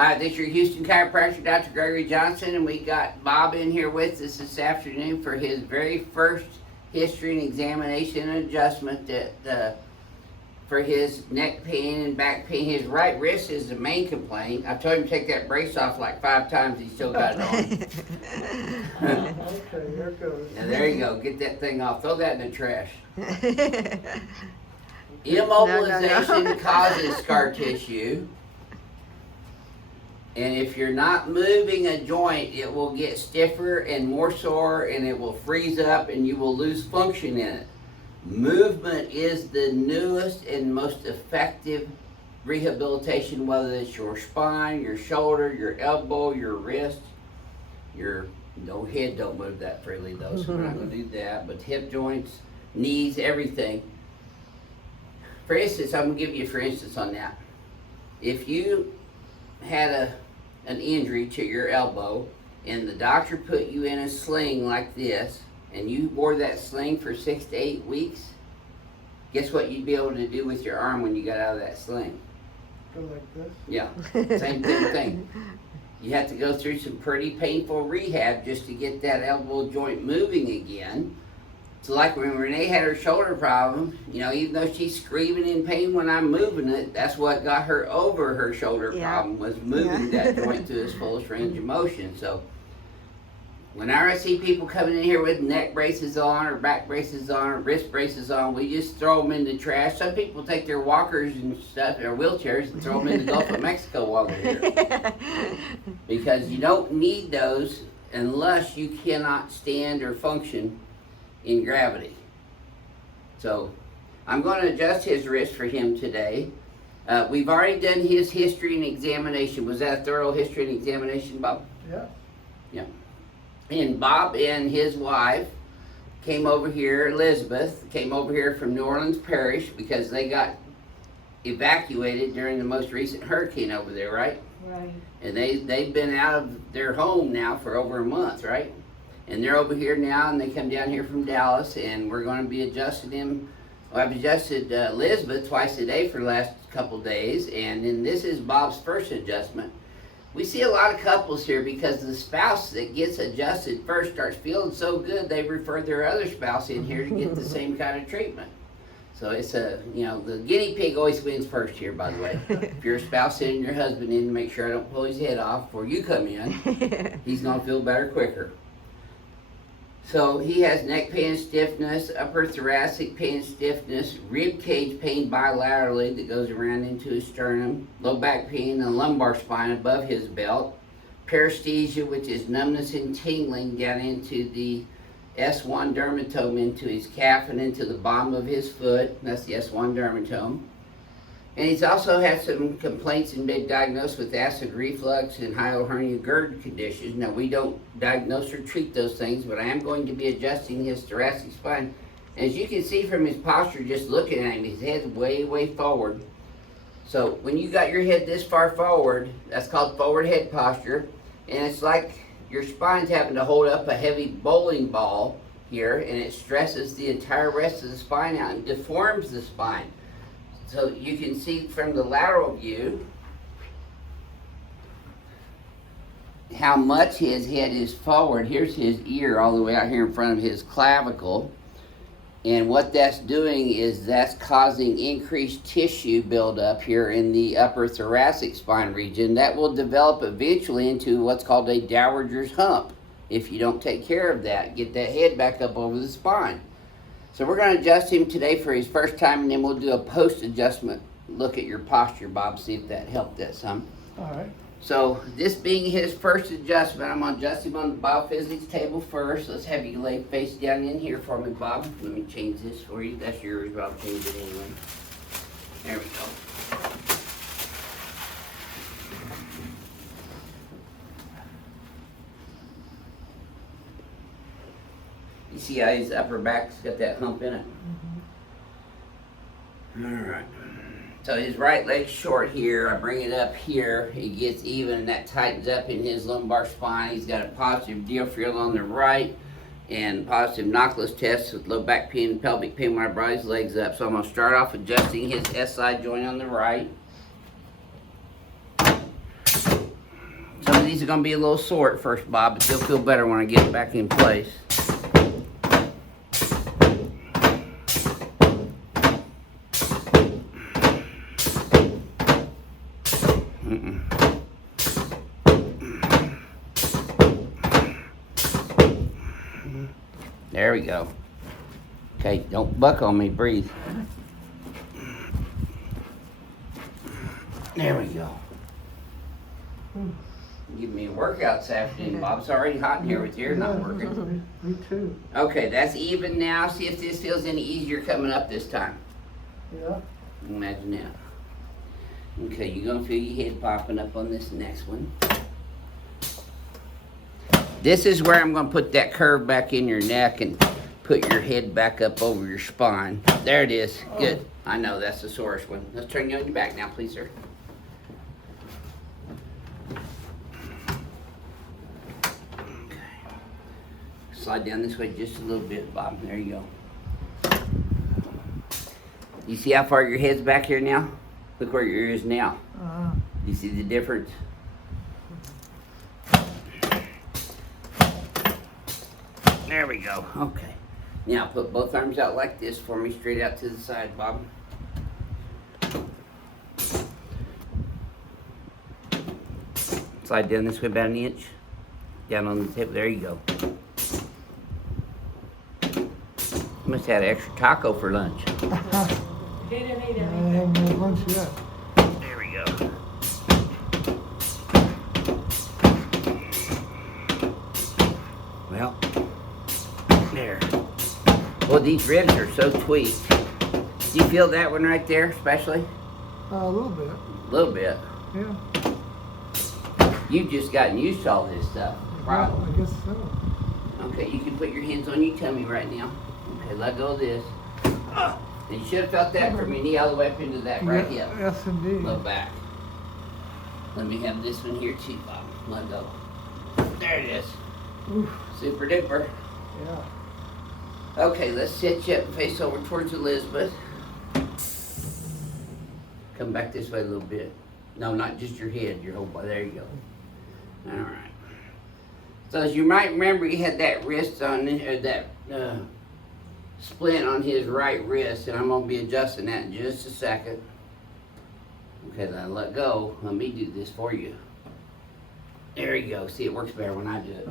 Hi, this is your Houston chiropractor, Dr. Gregory Johnson, and we got Bob in here with us this afternoon for his very first history and examination and adjustment for his neck pain and back pain. His right wrist is the main complaint. I told him to take that brace off like 5 times. He still got it on. Okay, here it goes. Now, there you go. Get that thing off. Throw that in the trash. Immobilization No. causes scar tissue. And if you're not moving a joint, it will get stiffer and more sore, and it will freeze up, and you will lose function in it. Movement is the newest and most effective rehabilitation, whether it's your spine, your shoulder, your elbow, your wrist, your head don't move that freely though, so we're not going to do that, but hip joints, knees, everything. For instance, I'm going to give you for instance on that. If you had an injury to your elbow and the doctor put you in a sling like this and you wore that sling for 6 to 8 weeks, guess what you'd be able to do with your arm when you got out of that sling? Go like this? Yeah, same thing. You have to go through some pretty painful rehab just to get that elbow joint moving again. So like when Renee had her shoulder problem, even though she's screaming in pain when I'm moving it, that's what got her over her shoulder problem, was moving that joint to its fullest range of motion. So whenever I see people coming in here with neck braces on or back braces on or wrist braces on, we just throw them in the trash. Some people take their walkers and stuff, their wheelchairs, and throw them in the Gulf of Mexico while they're here. Because you don't need those unless you cannot stand or function in gravity. So I'm going to adjust his wrist for him today. We've already done his history and examination. Was that a thorough history and examination, Bob? Yeah. Yeah. And Bob and his wife came over here, Elizabeth, came over here from New Orleans Parish because they got evacuated during the most recent hurricane over there, right? Right. And they've been out of their home now for over a month, right? And they're over here now, and they come down here from Dallas, and we're going to be adjusting him. Well, I've adjusted Elizabeth twice a day for the last couple days, and then this is Bob's first adjustment. We see a lot of couples here because the spouse that gets adjusted first starts feeling so good, they refer their other spouse in here to get the same kind of treatment. So it's the guinea pig always wins first here, by the way. If your spouse sending your husband in to make sure I don't pull his head off before you come in, he's going to feel better quicker. So he has neck pain and stiffness, upper thoracic pain and stiffness, rib cage pain bilaterally that goes around into his sternum, low back pain and lumbar spine above his belt, paresthesia, which is numbness and tingling down into the S1 dermatome, into his calf and into the bottom of his foot. That's the S1 dermatome. And he's also had some complaints and been diagnosed with acid reflux and hiatal hernia GERD conditions. Now, we don't diagnose or treat those things, but I am going to be adjusting his thoracic spine. As you can see from his posture, just looking at him, his head's way, way forward. So when you got your head this far forward, that's called forward head posture. And it's like your spine's having to hold up a heavy bowling ball here, and it stresses the entire rest of the spine out and deforms the spine. So you can see from the lateral view how much his head is forward. Here's his ear all the way out here in front of his clavicle. And what that's doing is that's causing increased tissue buildup here in the upper thoracic spine region that will develop eventually into what's called a dowager's hump if you don't take care of that. Get that head back up over the spine. So we're going to adjust him today for his first time, and then we'll do a post-adjustment look at your posture, Bob, see if that helped that some. All right. So this being his first adjustment, I'm going to adjust him on the BioPhysics table first. Let's have you lay face down in here for me, Bob. Let me change this for you. That's yours, but I'll change it anyway. There we go. You see how his upper back's got that hump in it? Mm-hmm. All right. So his right leg's short here. I bring it up here. It gets even, and that tightens up in his lumbar spine. He's got a positive diaphragm on the right and positive Knockless test with low back pain and pelvic pain when I brought his legs up. So I'm going to start off adjusting his SI joint on the right. these are gonna be a little sore at first, Bob, but they'll feel better when I get it back in place. There we go. Okay, don't buck on me, breathe. There we go. Give me a workout this afternoon, Bob. It's already hot in here with your not working. Me too. Okay, that's even now. See if this feels any easier coming up this time. Yeah. Imagine that. Okay, you're gonna feel your head popping up on this next one. This is where I'm gonna put that curve back in your neck and put your head back up over your spine. There it is. Good. I know, that's the sorest one. Let's turn you on your back now, please, sir. Okay. Slide down this way just a little bit, Bob. There you go. You see how far your head's back here now? Look where your ear is now. You see the difference? There we go. Okay. Now put both arms out like this for me, straight out to the side, Bob. Slide down this way about an inch. Down on the tip. There you go. Must have had an extra taco for lunch. Didn't eat anything. I haven't had lunch yet. There we go. Well, there. Well, these ribs are so tweaked. Do you feel that one right there, especially? A little bit. A little bit. Yeah. You've just gotten used to all this stuff. Right? I guess so. Okay, you can put your hands on your tummy right now. Okay, let go of this. And you should have felt that from your knee all the way up into that right hip. Yes, indeed. Look back. Let me have this one here too, Bob. Let go. There it is. Oof. Super duper. Yeah. Okay, let's sit you up and face over towards Elizabeth. Come back this way a little bit. No, not just your head, your whole body. There you go. All right. So as you might remember, he had that wrist on, or that splint on his right wrist, and I'm going to be adjusting that in just a second. Okay, then let go. Let me do this for you. There you go. See, it works better when I do it.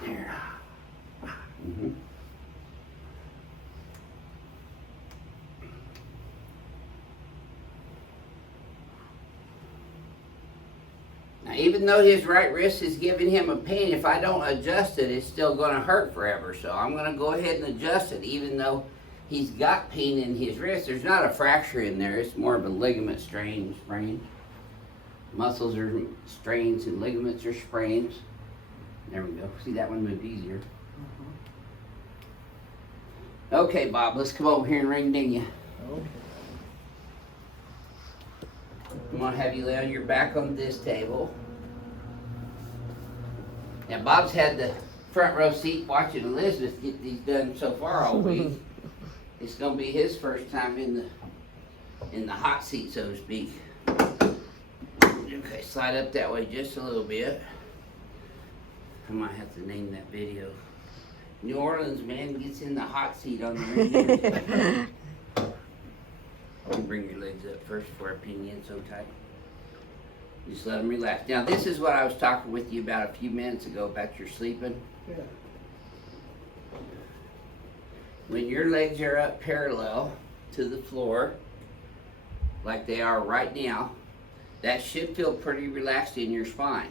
There. Mm-hmm. Now, even though his right wrist is giving him a pain, if I don't adjust it, it's still going to hurt forever. So I'm going to go ahead and adjust it, even though he's got pain in his wrist. There's not a fracture in there. It's more of a ligament sprain. Muscles are strains and ligaments are sprains. There we go. See, that one moved easier. Okay, Bob, let's come over here and ring ding you. Okay. I'm going to have you lay on your back on this table. Now, Bob's had the front row seat watching Elizabeth get these done so far all week. It's going to be his first time in the hot seat, so to speak. Okay, slide up that way just a little bit. I might have to name that video. New Orleans man gets in the hot seat on the radio. You bring your legs up first before I pin you in so tight. Just let them relax. Now, this is what I was talking with you about a few minutes ago about your sleeping. Yeah. When your legs are up parallel to the floor, like they are right now, that should feel pretty relaxed in your spine.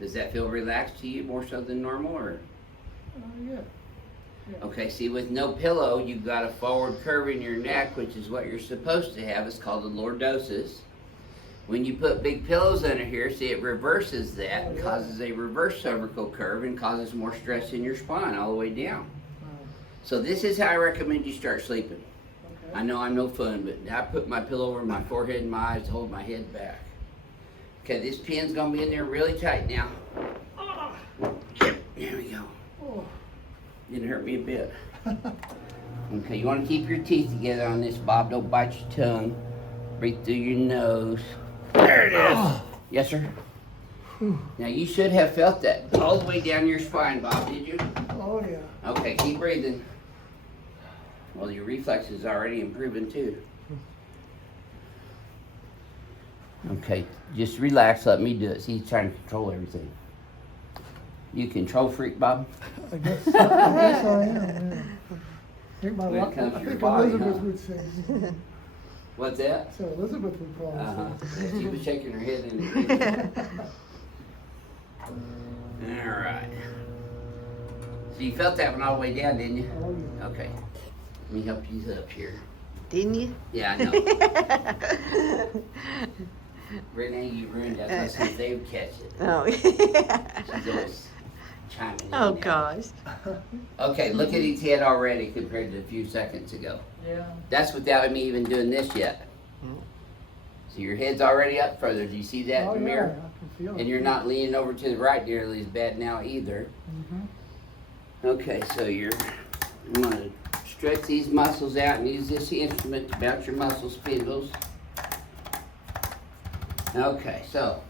Does that feel relaxed to you more so than normal, or? Yeah. Okay, see, with no pillow, you've got a forward curve in your neck, which is what you're supposed to have. It's called a lordosis. When you put big pillows under here, see, it reverses that and causes a reverse cervical curve and causes more stress in your spine all the way down. So this is how I recommend you start sleeping. Okay. I know I'm no fun, but I put my pillow over my forehead and my eyes to hold my head back. Okay, this pin's gonna be in there really tight now. Yep, there we go. Oh. Didn't hurt me a bit. Okay, you want to keep your teeth together on this, Bob. Don't bite your tongue. Breathe through your nose. There it is. Yes, sir. Now you should have felt that all the way down your spine, Bob. Did you? Oh, yeah. Okay, keep breathing. Well, your reflexes are already improving too. Okay, just relax. Let me do it. See, he's trying to control everything. You control freak, Bob? I guess I am, yeah. I think, When it comes to I your think body, Elizabeth huh? would say. What's that? So Elizabeth would call Yes, she was shaking her head in agreement. All right. So you felt that one all the way down, didn't you? Oh, yeah. Okay. Let me help you up here. Didn't you? Yeah, I know. Renee, you ruined that. Let's see if they would catch it. Oh, yeah. She's always chiming in Oh, now. gosh. Okay, look at his head already compared to a few seconds ago. Yeah. That's without me even doing this yet. So your head's already up further. Do you see that Oh, in the yeah, mirror? I can feel it. And you're not leaning over to the right nearly as bad now either. Mm-hmm. Okay, so I'm gonna stretch these muscles out and use this instrument to bounce your muscle spindles. Okay, so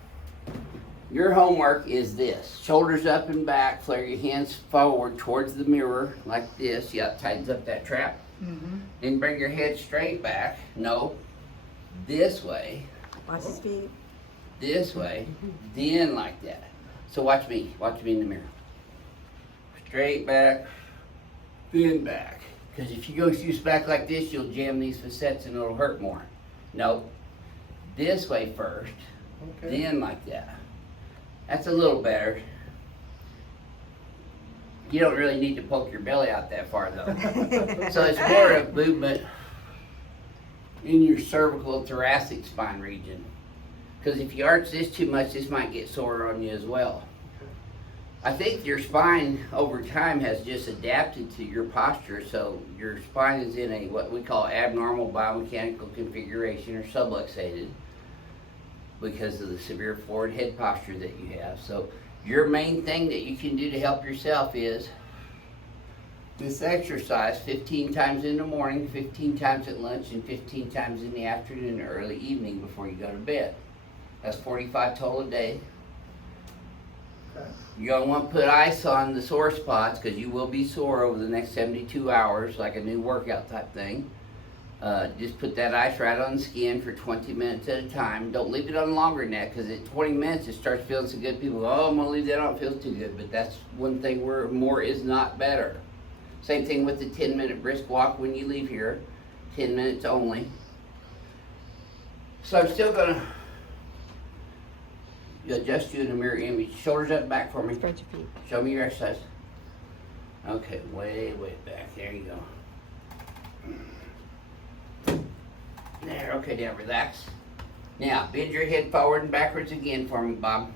your homework is this. Shoulders up and back, flare your hands forward towards the mirror like this. Yep, tightens up that trap. Mm-hmm. Then bring your head straight back. No, this way, Watch his feet. this way, then like that. So watch me in the mirror. Straight back, then back. Because if you go loose back like this, you'll jam these facets and it'll hurt more. No, this way first, Okay. then like that. That's a little better. You don't really need to poke your belly out that far though. So it's more of movement in your cervical thoracic spine region. Because if you arch this too much, this might get sore on you as well. I think your spine over time has just adapted to your posture, so your spine is in a what we call abnormal biomechanical configuration or subluxated because of the severe forward head posture that you have. So your main thing that you can do to help yourself is this exercise 15 times in the morning, 15 times at lunch, and 15 times in the afternoon or early evening before you go to bed. That's 45 total a day. Okay. You're going to want to put ice on the sore spots because you will be sore over the next 72 hours, like a new workout type thing. Just put that ice right on the skin for 20 minutes at a time. Don't leave it on longer than that because at 20 minutes it starts feeling so good. People go, oh, I'm going to leave that on, it feels too good. But that's one thing where more is not better. Same thing with the 10-minute brisk walk when you leave here. 10 minutes only. So I'm still going to adjust you in the mirror image. Shoulders up and back for me. Spread your feet. Show me your exercise. Okay, way back. There you go. There, okay, now relax. Now, bend your head forward and backwards again for me, Bob.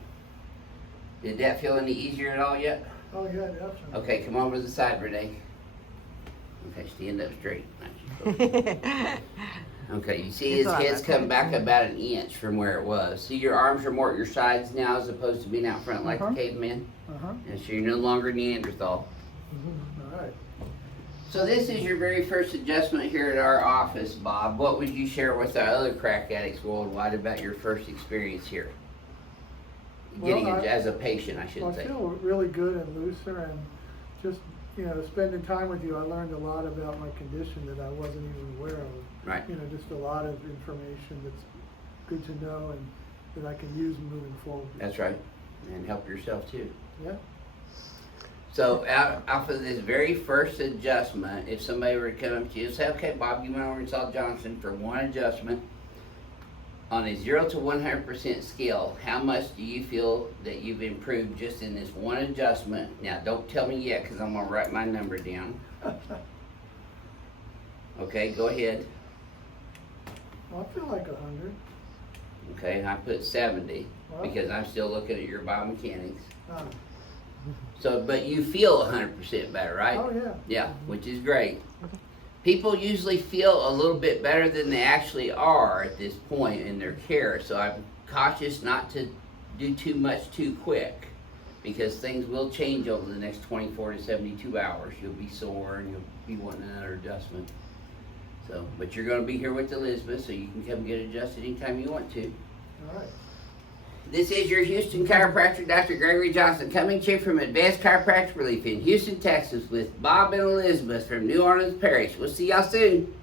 Did that feel any easier at all yet? Oh, yeah, definitely. Okay, come over to the side, Renee. Okay, stand up straight. Okay, you see his head's come back about an inch from where it was. See, your arms are more at your sides now as opposed to being out front like the cavemen. Uh-huh. And so you're no longer Neanderthal. Mm-hmm. All right. So this is your very first adjustment here at our office, Bob. What would you share with our other crack addicts worldwide about your first experience here? Getting Well, it as a patient, I should Well, I say. feel really good and looser, and just, spending time with you, I learned a lot about my condition that I wasn't even aware of. Right. Just a lot of information that's good to know and that I can use moving forward. That's right. And help yourself too. Yeah. So off of this very first adjustment, if somebody were to come up to you and say, okay, Bob, you went over and saw Johnson for one adjustment, on a 0 to 100% scale, how much do you feel that you've improved just in this one adjustment? Now, don't tell me yet because I'm going to write my number down. Okay, go ahead. Well, I feel like 100. Okay, and I put 70 Well. because I'm still looking at your biomechanics. Ah. So, but you feel 100% better, right? Oh, yeah. Yeah, which is great. People usually feel a little bit better than they actually are at this point in their care, so I'm cautious not to do too much too quick. because things will change over the next 24 to 72 hours. You'll be sore and you'll be wanting another adjustment. So, but you're going to be here with Elizabeth, so you can come get adjusted anytime you want to. All right. This is your Houston chiropractor, Dr. Gregory Johnson, coming to you from Advanced Chiropractic Relief in Houston, Texas, with Bob and Elizabeth from New Orleans Parish. We'll see y'all soon.